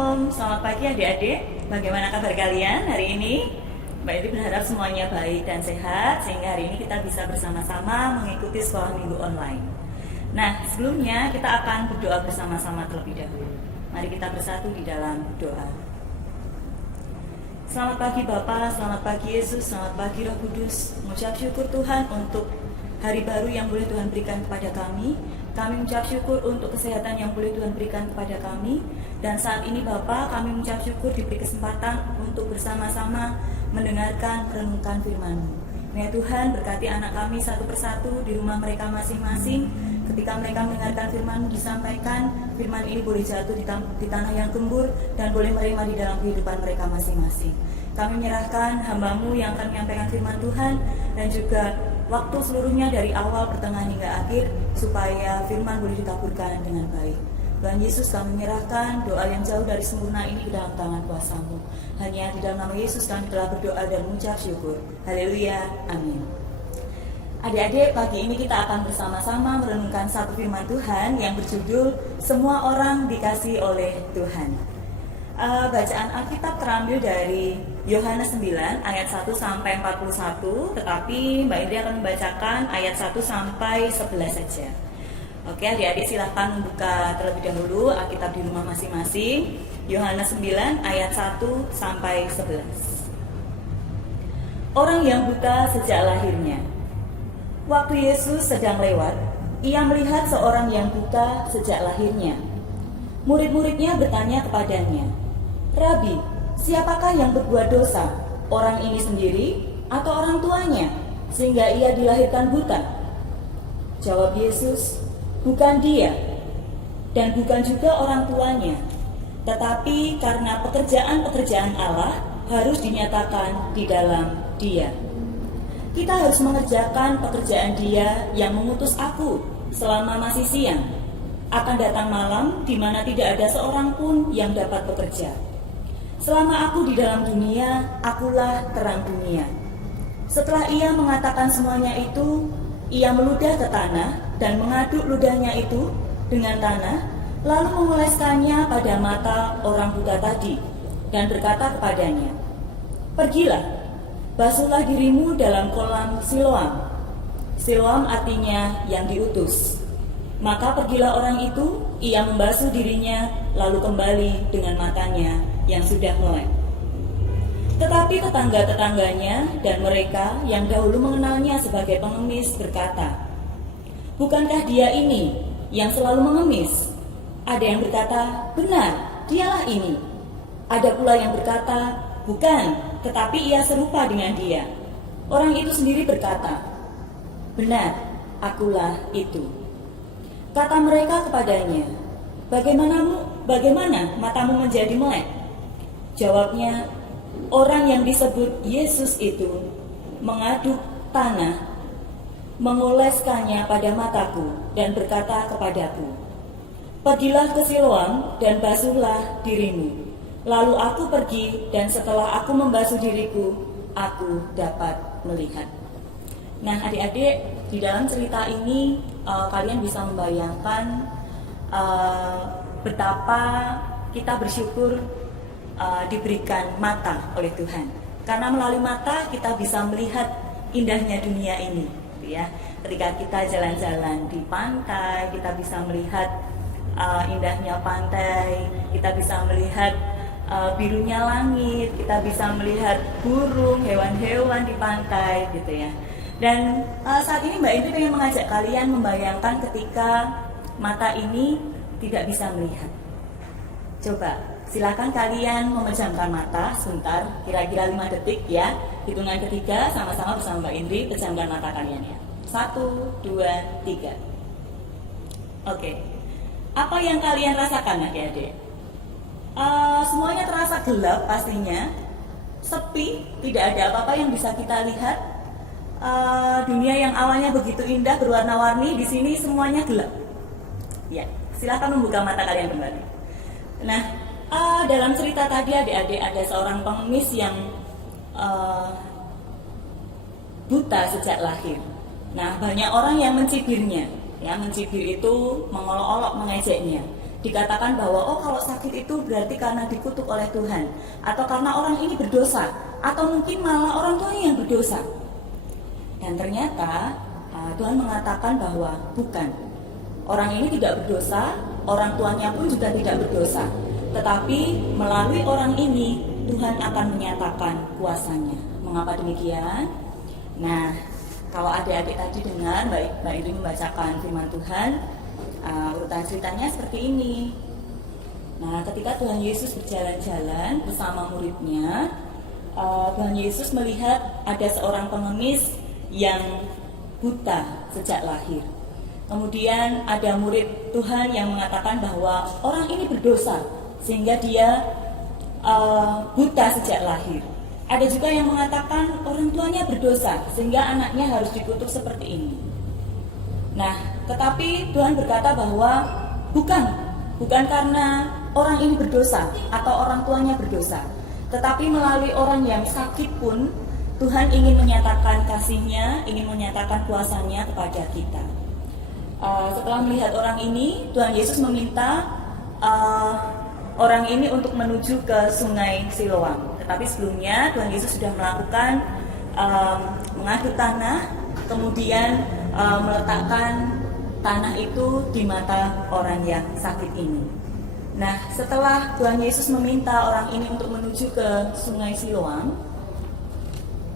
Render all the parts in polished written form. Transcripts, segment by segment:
Shalom, selamat pagi adik-adik. Bagaimana kabar kalian hari ini? Mbak Edi berharap semuanya baik dan sehat, sehingga hari ini kita bisa bersama-sama mengikuti sekolah minggu online. Nah, sebelumnya kita akan berdoa bersama-sama terlebih dahulu. Mari kita bersatu di dalam doa. Selamat pagi Bapa, selamat pagi Yesus, selamat pagi Roh Kudus. Mengucap syukur Tuhan untuk hari baru yang boleh Tuhan berikan kepada kami. Kami mengucap syukur untuk kesehatan yang boleh Tuhan berikan kepada kami. Dan saat ini Bapa, kami mengucap syukur diberi kesempatan untuk bersama-sama mendengarkan merenungkan firman-Mu. Ya Tuhan, berkati anak kami satu persatu di rumah mereka masing-masing. Ketika mereka mendengarkan firman-Mu disampaikan, firman ini boleh jatuh di tanah yang gembur dan boleh menerima di dalam kehidupan mereka masing-masing. Kami menyerahkan hamba-Mu yang akan menyampaikan firman Tuhan dan juga waktu seluruhnya dari awal, pertengahan hingga akhir, supaya firman boleh ditaburkan dengan baik. Tuhan Yesus, kami menyerahkan doa yang jauh dari sempurna ini ke dalam tangan kuasa-Mu. Hanya di dalam nama Yesus kami telah berdoa dan mengucap syukur. Haleluya, amin. Adik-adik, pagi ini kita akan bersama-sama merenungkan satu firman Tuhan yang berjudul Semua Orang Dikasihi oleh Tuhan. Bacaan Alkitab terambil dari Yohanes 9 ayat 1 sampai 41, tetapi Mbak Indri akan membacakan ayat 1 sampai 11 saja. Oke, adik-adik silahkan membuka terlebih dahulu Alkitab di rumah masing-masing. Yohanes 9 ayat 1 sampai 11. Orang yang buta sejak lahirnya. Waktu Yesus sedang lewat, ia melihat seorang yang buta sejak lahirnya. Murid-muridnya bertanya kepadanya, "Rabi, siapakah yang berbuat dosa, orang ini sendiri atau orang tuanya, sehingga ia dilahirkan buta?" Jawab Yesus, "Bukan dia, dan bukan juga orang tuanya, tetapi karena pekerjaan-pekerjaan Allah harus dinyatakan di dalam dia. Kita harus mengerjakan pekerjaan Dia yang mengutus aku selama masih siang. Akan datang malam di mana tidak ada seorang pun yang dapat bekerja. Selama aku di dalam dunia, akulah terang dunia." Setelah ia mengatakan semuanya itu, ia meludah ke tanah dan mengaduk ludahnya itu dengan tanah, lalu mengoleskannya pada mata orang buta tadi dan berkata kepadanya, "Pergilah, basuhlah dirimu dalam kolam Siloam." Siloam artinya yang diutus. Maka pergilah orang itu, ia membasuh dirinya, lalu kembali dengan matanya yang sudah melek. Tetapi tetangga-tetangganya dan mereka yang dahulu mengenalnya sebagai pengemis berkata, "Bukankah dia ini yang selalu mengemis?" Ada yang berkata, "Benar, dialah ini." Ada pula yang berkata, "Bukan, tetapi ia serupa dengan dia." Orang itu sendiri berkata, "Benar, akulah itu." Kata mereka kepadanya, Bagaimana matamu menjadi melek?" Jawabnya, "Orang yang disebut Yesus itu mengaduk tanah, mengoleskannya pada mataku dan berkata kepadaku, 'Pergilah ke Siloam dan basuhlah dirimu.' Lalu aku pergi, dan setelah aku membasuh diriku, aku dapat melihat." Nah, adik-adik, di dalam cerita ini kalian bisa membayangkan betapa kita bersyukur diberikan mata oleh Tuhan. Karena melalui mata kita bisa melihat indahnya dunia ini, gitu ya. Ketika kita jalan-jalan di pantai, kita bisa melihat indahnya pantai, kita bisa melihat birunya langit, kita bisa melihat burung, hewan-hewan di pantai, gitu ya. Dan saat ini Mbak Indri ingin mengajak kalian membayangkan ketika mata ini tidak bisa melihat. Coba, silakan kalian memejamkan mata sebentar, kira-kira 5 detik ya. Hitungan ketiga, sama-sama bersama Mbak Indri, pejamkan mata kalian ya. 1, 2, 3. Oke. Apa yang kalian rasakan adik-adik? Semuanya terasa gelap pastinya, sepi, tidak ada apa-apa yang bisa kita lihat. Dunia yang awalnya begitu indah berwarna-warni, di sini semuanya gelap. Ya, silakan membuka mata kalian kembali. Nah, dalam cerita tadi adik-adik ada seorang pengemis yang buta sejak lahir. Nah, banyak orang yang mencibirnya, ya, mencibir itu mengolok-olok, mengejeknya. Dikatakan bahwa oh kalau sakit itu berarti karena dikutuk oleh Tuhan, atau karena orang ini berdosa, atau mungkin malah orang tuanya yang berdosa. Dan ternyata Tuhan mengatakan bahwa bukan. Orang ini tidak berdosa, orang tuanya pun juga tidak berdosa. Tetapi melalui orang ini Tuhan akan menyatakan kuasanya. Mengapa demikian? Nah, kalau adik-adik tadi dengar Mbak Indri membacakan firman Tuhan, urutan ceritanya seperti ini. Nah, ketika Tuhan Yesus berjalan-jalan bersama muridnya, Tuhan Yesus melihat ada seorang pengemis yang buta sejak lahir. Kemudian ada murid Tuhan yang mengatakan bahwa orang ini berdosa sehingga dia buta sejak lahir. Ada juga yang mengatakan orang tuanya berdosa sehingga anaknya harus dikutuk seperti ini. Nah, tetapi Tuhan berkata bahwa bukan karena orang ini berdosa atau orang tuanya berdosa, tetapi melalui orang yang sakit pun Tuhan ingin menyatakan kasih-Nya, ingin menyatakan kuasa-Nya kepada kita. Setelah melihat orang ini, Tuhan Yesus meminta orang ini untuk menuju ke sungai Siloam. Tetapi sebelumnya Tuhan Yesus sudah melakukan mengaduk tanah, kemudian meletakkan tanah itu di mata orang yang sakit ini. Nah, setelah Tuhan Yesus meminta orang ini untuk menuju ke sungai Siloam,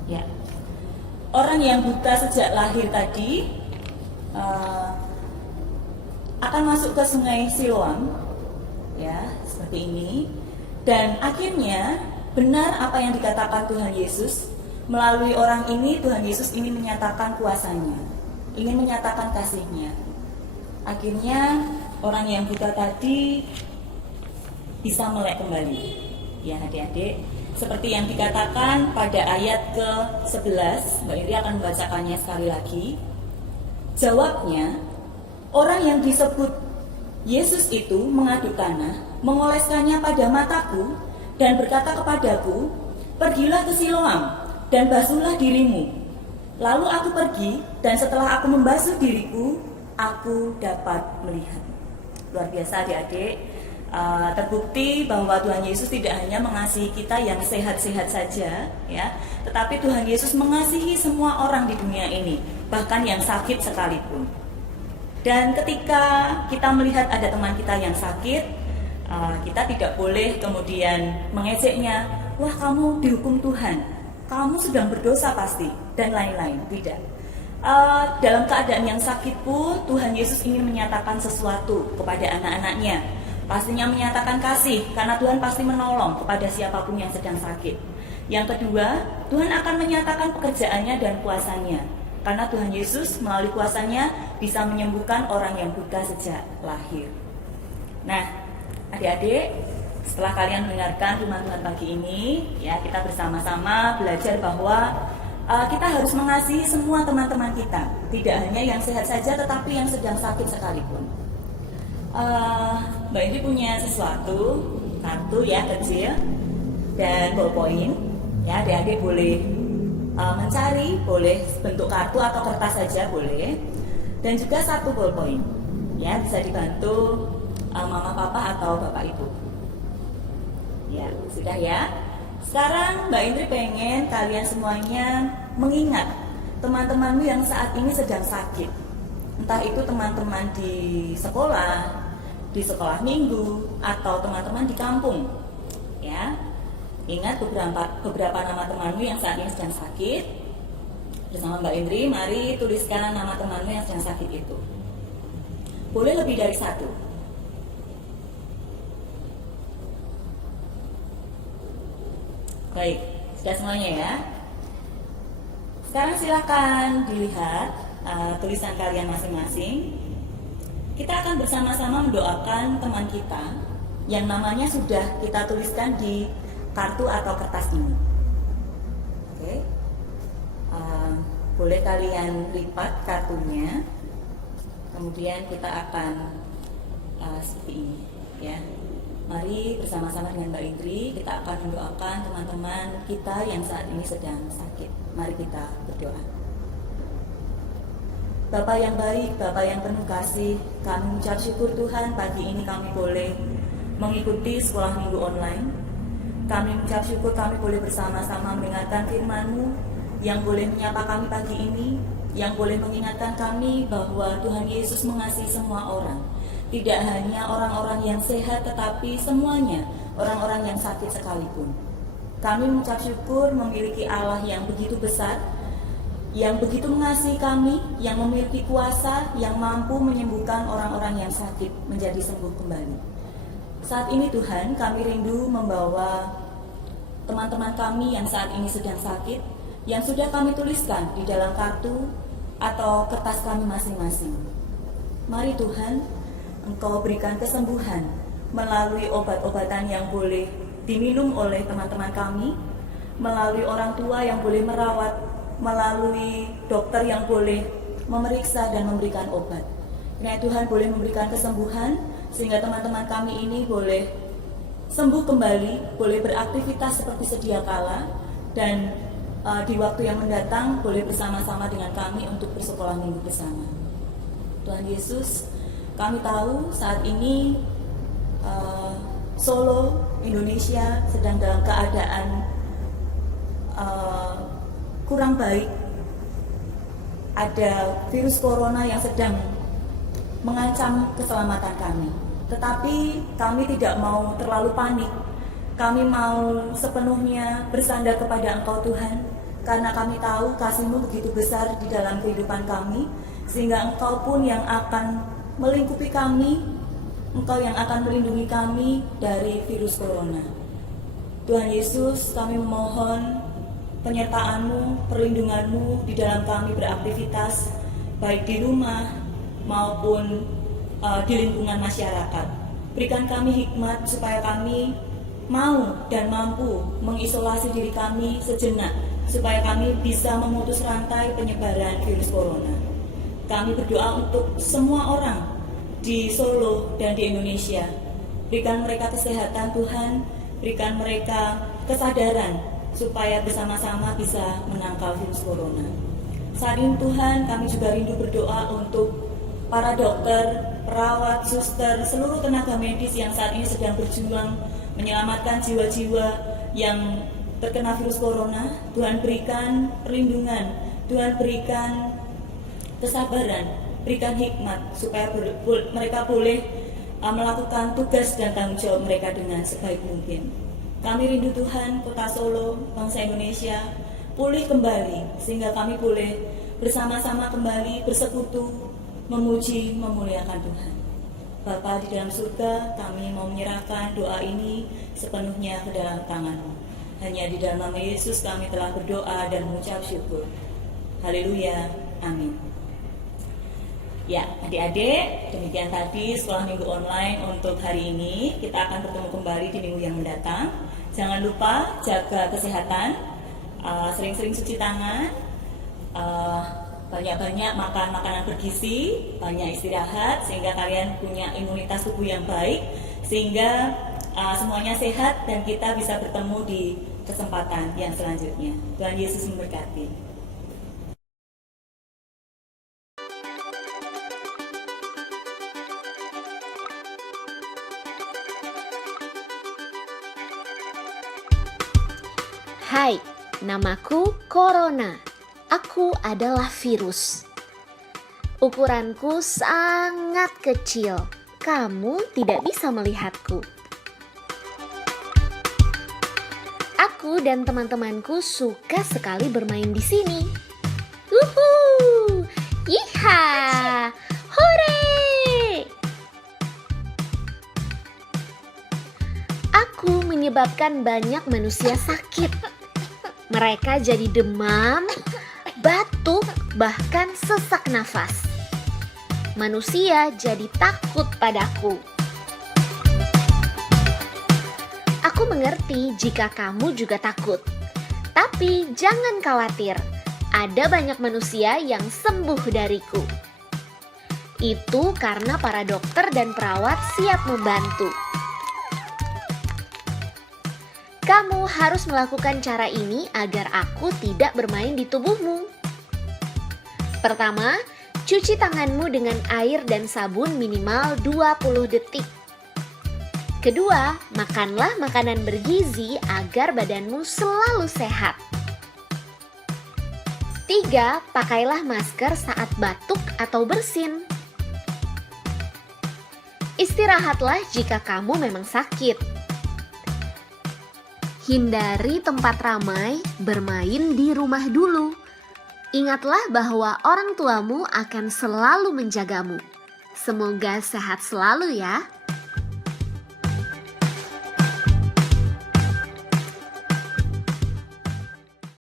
ya, orang yang buta sejak lahir tadi akan masuk ke sungai Siloam, ya, seperti ini. Dan akhirnya benar apa yang dikatakan Tuhan Yesus, melalui orang ini Tuhan Yesus ingin menyatakan kuasa-Nya, ingin menyatakan kasih-Nya. Akhirnya orang yang buta tadi bisa melek kembali. Ya adik-adik, seperti yang dikatakan pada ayat ke-11, Mbak Iri akan membacakannya sekali lagi. Jawabnya, orang yang disebut Yesus itu mengaduk tanah, mengoleskannya pada mataku, dan berkata kepadaku, pergilah ke Siloam, dan basuhlah dirimu. Lalu aku pergi, dan setelah aku membasuh diriku, aku dapat melihat. Luar biasa adik-adik. Terbukti bahwa Tuhan Yesus tidak hanya mengasihi kita yang sehat-sehat saja, ya, tetapi Tuhan Yesus mengasihi semua orang di dunia ini, bahkan yang sakit sekalipun. Dan ketika kita melihat ada teman kita yang sakit, kita tidak boleh kemudian mengejeknya, wah kamu dihukum Tuhan, kamu sedang berdosa pasti, dan lain-lain. Tidak. Dalam keadaan yang sakit pun Tuhan Yesus ingin menyatakan sesuatu kepada anak-anaknya. Pastinya menyatakan kasih, karena Tuhan pasti menolong kepada siapapun yang sedang sakit. Yang kedua, Tuhan akan menyatakan pekerjaannya dan kuasanya, karena Tuhan Yesus melalui kuasanya bisa menyembuhkan orang yang buta sejak lahir. Nah, adik-adik, setelah kalian mendengarkan firman Tuhan pagi ini, ya, kita bersama-sama belajar bahwa kita harus mengasihi semua teman-teman kita, tidak hanya yang sehat saja, tetapi yang sedang sakit sekalipun. Mbak Indi punya sesuatu, kartu ya kecil dan ballpoint, ya adik-adik boleh mencari, boleh bentuk kartu atau kertas saja boleh, dan juga satu ballpoint, ya bisa dibantu mama papa atau bapak ibu. Ya sudah ya. Sekarang Mbak Indri pengen kalian semuanya mengingat teman-temanmu yang saat ini sedang sakit, entah itu teman-teman di sekolah minggu, atau teman-teman di kampung, ya. Ingat beberapa nama temanmu yang saat ini sedang sakit. Bersama Mbak Indri, mari tuliskan nama temanmu yang sedang sakit itu. Boleh lebih dari satu. Baik, sudah semuanya ya. Sekarang silakan dilihat tulisan kalian masing-masing. Kita akan bersama-sama mendoakan teman kita yang namanya sudah kita tuliskan di kartu atau kertas ini. Oke, boleh kalian lipat kartunya, kemudian kita akan seperti ini, ya. Mari bersama-sama dengan Mbak Indri kita akan mendoakan teman-teman kita yang saat ini sedang sakit. Mari kita berdoa. Bapa yang baik, Bapa yang penuh kasih, kami mengucap syukur Tuhan pagi ini kami boleh mengikuti sekolah minggu online. Kami mengucap syukur kami boleh bersama-sama mendengarkan firman-Mu yang boleh menyapa kami pagi ini, yang boleh mengingatkan kami bahwa Tuhan Yesus mengasihi semua orang. Tidak hanya orang-orang yang sehat, tetapi semuanya, orang-orang yang sakit sekalipun. Kami mengucap syukur memiliki Allah yang begitu besar, yang begitu mengasihi kami, yang memiliki kuasa, yang mampu menyembuhkan orang-orang yang sakit menjadi sembuh kembali. Saat ini Tuhan, kami rindu membawa teman-teman kami yang saat ini sedang sakit, yang sudah kami tuliskan di dalam kartu atau kertas kami masing-masing. Mari Tuhan, Engkau berikan kesembuhan melalui obat-obatan yang boleh diminum oleh teman-teman kami, melalui orang tua yang boleh merawat, melalui dokter yang boleh memeriksa dan memberikan obat. Kiranya Tuhan boleh memberikan kesembuhan sehingga teman-teman kami ini boleh sembuh kembali, boleh beraktivitas seperti sedia kala, dan di waktu yang mendatang boleh bersama-sama dengan kami untuk bersekolah minggu bersama. Tuhan Yesus, kami tahu saat ini Solo, Indonesia sedang dalam keadaan kurang baik. Ada virus corona yang sedang mengancam keselamatan kami. Tetapi kami tidak mau terlalu panik. Kami mau sepenuhnya bersandar kepada Engkau Tuhan, karena kami tahu kasih-Mu begitu besar di dalam kehidupan kami, sehingga Engkau pun yang akan melingkupi kami, Engkau yang akan melindungi kami dari virus corona. Tuhan Yesus, kami memohon penyertaan-Mu, perlindungan-Mu di dalam kami beraktivitas, baik di rumah maupun di lingkungan masyarakat. Berikan kami hikmat supaya kami mau dan mampu mengisolasi diri kami sejenak, supaya kami bisa memutus rantai penyebaran virus corona. Kami berdoa untuk semua orang di Solo dan di Indonesia. Berikan mereka kesehatan Tuhan, berikan mereka kesadaran supaya bersama-sama bisa menangkal virus corona. Saat ini Tuhan, kami juga rindu berdoa untuk para dokter, perawat, suster, seluruh tenaga medis yang saat ini sedang berjuang menyelamatkan jiwa-jiwa yang terkena virus corona. Tuhan berikan perlindungan, Tuhan berikan kesabaran, berikan hikmat supaya mereka boleh melakukan tugas dan tanggung jawab mereka dengan sebaik mungkin. Kami rindu Tuhan, Kota Solo, bangsa Indonesia pulih kembali, sehingga kami boleh bersama-sama kembali bersekutu, memuji, memuliakan Tuhan. Bapa di dalam surga, kami mau menyerahkan doa ini sepenuhnya ke dalam tangan-Mu. Hanya di dalam nama Yesus kami telah berdoa dan mengucap syukur. Haleluya, amin. Ya, adik-adik, demikian tadi sekolah minggu online untuk hari ini. Kita akan bertemu kembali di minggu yang mendatang. Jangan lupa jaga kesehatan, sering-sering cuci tangan, banyak-banyak makan makanan bergizi, banyak istirahat, sehingga kalian punya imunitas tubuh yang baik, sehingga semuanya sehat dan kita bisa bertemu di kesempatan yang selanjutnya. Tuhan Yesus memberkati. Hai, namaku Corona. Aku adalah virus. Ukuranku sangat kecil. Kamu tidak bisa melihatku. Aku dan teman-temanku suka sekali bermain di sini. Wuhuu! Yiha! Hore! Aku menyebabkan banyak manusia sakit. Mereka jadi demam, batuk, bahkan sesak nafas. Manusia jadi takut padaku. Aku mengerti jika kamu juga takut. Tapi jangan khawatir, ada banyak manusia yang sembuh dariku. Itu karena para dokter dan perawat siap membantu. Kamu harus melakukan cara ini agar aku tidak bermain di tubuhmu. Pertama, Cuci tanganmu dengan air dan sabun minimal 20 detik. Kedua, makanlah makanan bergizi agar badanmu selalu sehat. 3. Pakailah masker saat batuk atau bersin. Istirahatlah jika kamu memang sakit. Hindari tempat ramai, bermain di rumah dulu. Ingatlah bahwa orang tuamu akan selalu menjagamu. Semoga sehat selalu ya.